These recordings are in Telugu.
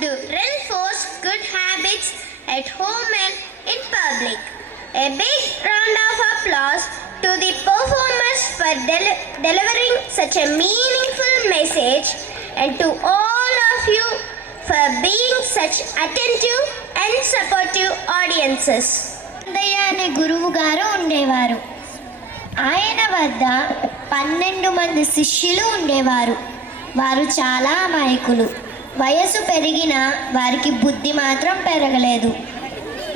to reinforce good habits at home and in public. A big round of applause to the performers for delivering such a meaningful message, and to all of you for being such attentive and supportive audiences. Andaiah అనే గురువు గారు ఉండేవారు. ఆయన వద్ద 12 మంది శిష్యులు ఉండేవారు. వారు చాలా అమాయకులు. వయసు పెరిగినా వారికి బుద్ధి మాత్రం పెరగలేదు.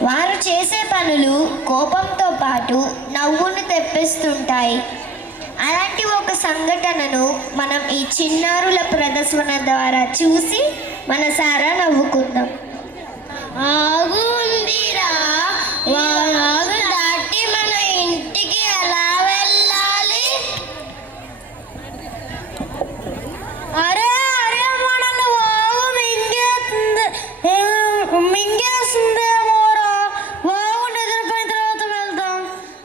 వారు చేసే పనులు కోపంతో పాటు నవ్వును తెప్పిస్తుంటాయి. అలాంటి ఒక సంఘటనను మనం ఈ చిన్నారుల ప్రదర్శన ద్వారా చూసి మనసారా నవ్వుకుందాం. ఆగుందిరా వాగు దాటి మన ఇంటికి ఎలా వెళ్ళాలి? అరే అరే మనల్ని వాగు మింగేస్తుందేమోరా. వాగు నిద్రపోయిన తర్వాత వెళ్దాం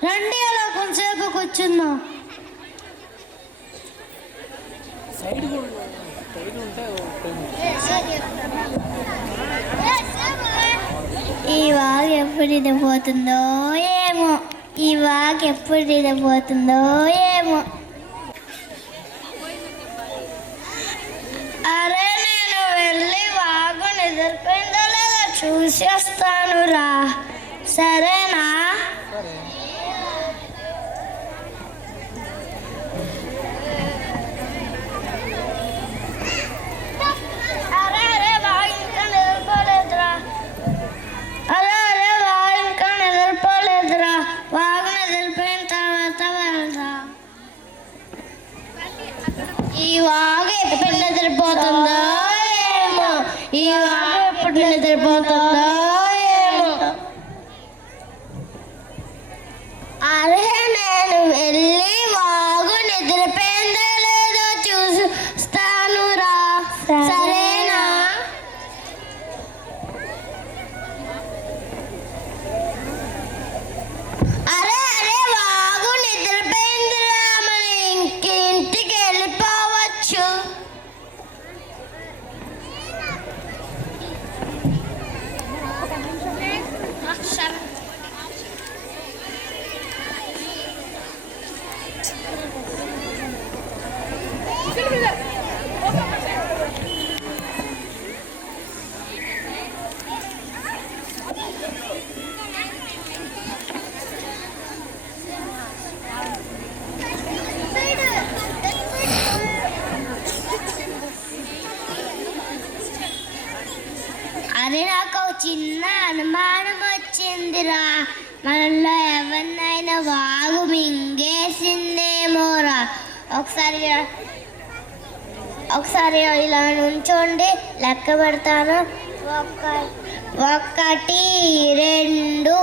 రండి. అలా కొంచెంసేపు కూర్చుందాం. ఈ వాగు ఎప్పుడు నిద్రపోతుందో ఏమో. ఈ వాగు ఎప్పుడు నిద్రపోతుందో ఏమో. అరే నేను వెళ్ళి వాగు నిద్రపోయిందో లేదో చూసి వస్తాను రా. సరేనా? ఈ వాగు ఎప్పుడు నిద్రపోతుందో ఏమో. ఈ వాగు ఎప్పుడు నిద్రపోతుందో ఏమో. అరే నేను వెళ్ళి వాగు నిద్రపోయిందో లేదో చూస్తాను రా. సరేనా? అరే అరే వాగు నిద్రపోయిందిరా. మన ఇంటికి వెళ్ళిపోవచ్చు. అరే నాకు చిన్న అనుమానం వచ్చిందిరా. మనలో ఎవరినైనా వాగు మింగేసిందేమోరా. ఒకసారి ఇలా నుంచోండి, లెక్క పెడతాను. 1 2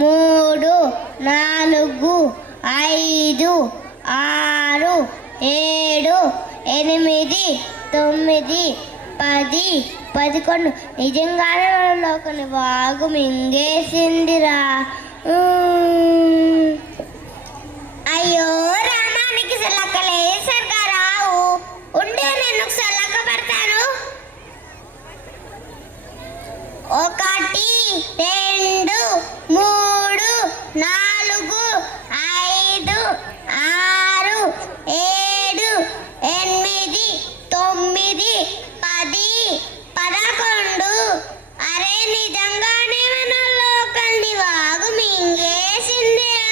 3 4 5 6 7 8 9 10 11. నిజంగానే మనలో కొన్ని వాగు మింగేసిందిరా. అయ్యో రామానికి సెల్లక్కలే సరిగా రావు. ఉండే నేను సెల్లక్క పెడతాను. 1 2 3 4 5 6 7 8 9 10 11. అరే నిజంగానే మనలో ఒకరిని వాగు మింగేసిందిరా.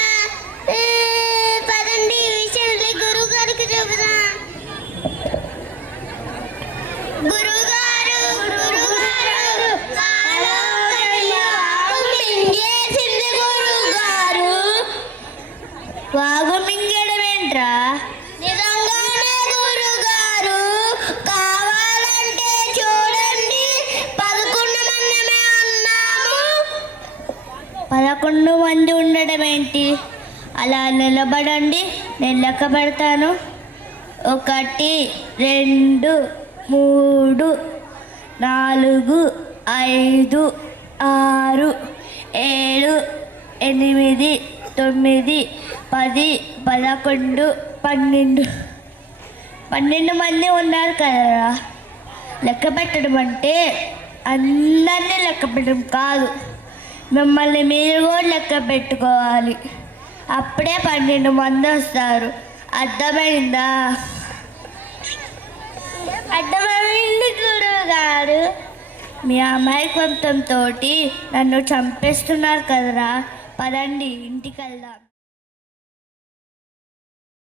పదండి ఈ విషయం గురువు గారికి చెబుదాం. గురువుగారు మింగేసింది. గురువుగారు వాగు మింగడం ఏంట్రా? నిజంగానే గురువుగారు. కావాలంటే చూడండి 11 మంది ఉన్నాము. 11 మంది ఉండడం ఏంటి? అలా నిలబడండి, నేను లెక్క పెడతాను. 1 2 3 4 5 6 7 8 9 10 11 12 మంది ఉన్నారు కదరా. లెక్క పెట్టడం అంటే అందరినీ లెక్క పెట్టడం కాదు, మిమ్మల్ని మీరు కూడా లెక్క పెట్టుకోవాలి. అప్పుడే 12 మంది వస్తారు. అర్థమైందా? అర్థమైంది గురువు గారు. మీ అమాయకత్వంతో నన్ను చంపేస్తున్నారు కదరా. పదండి, ఇంటికి వెళ్దాం.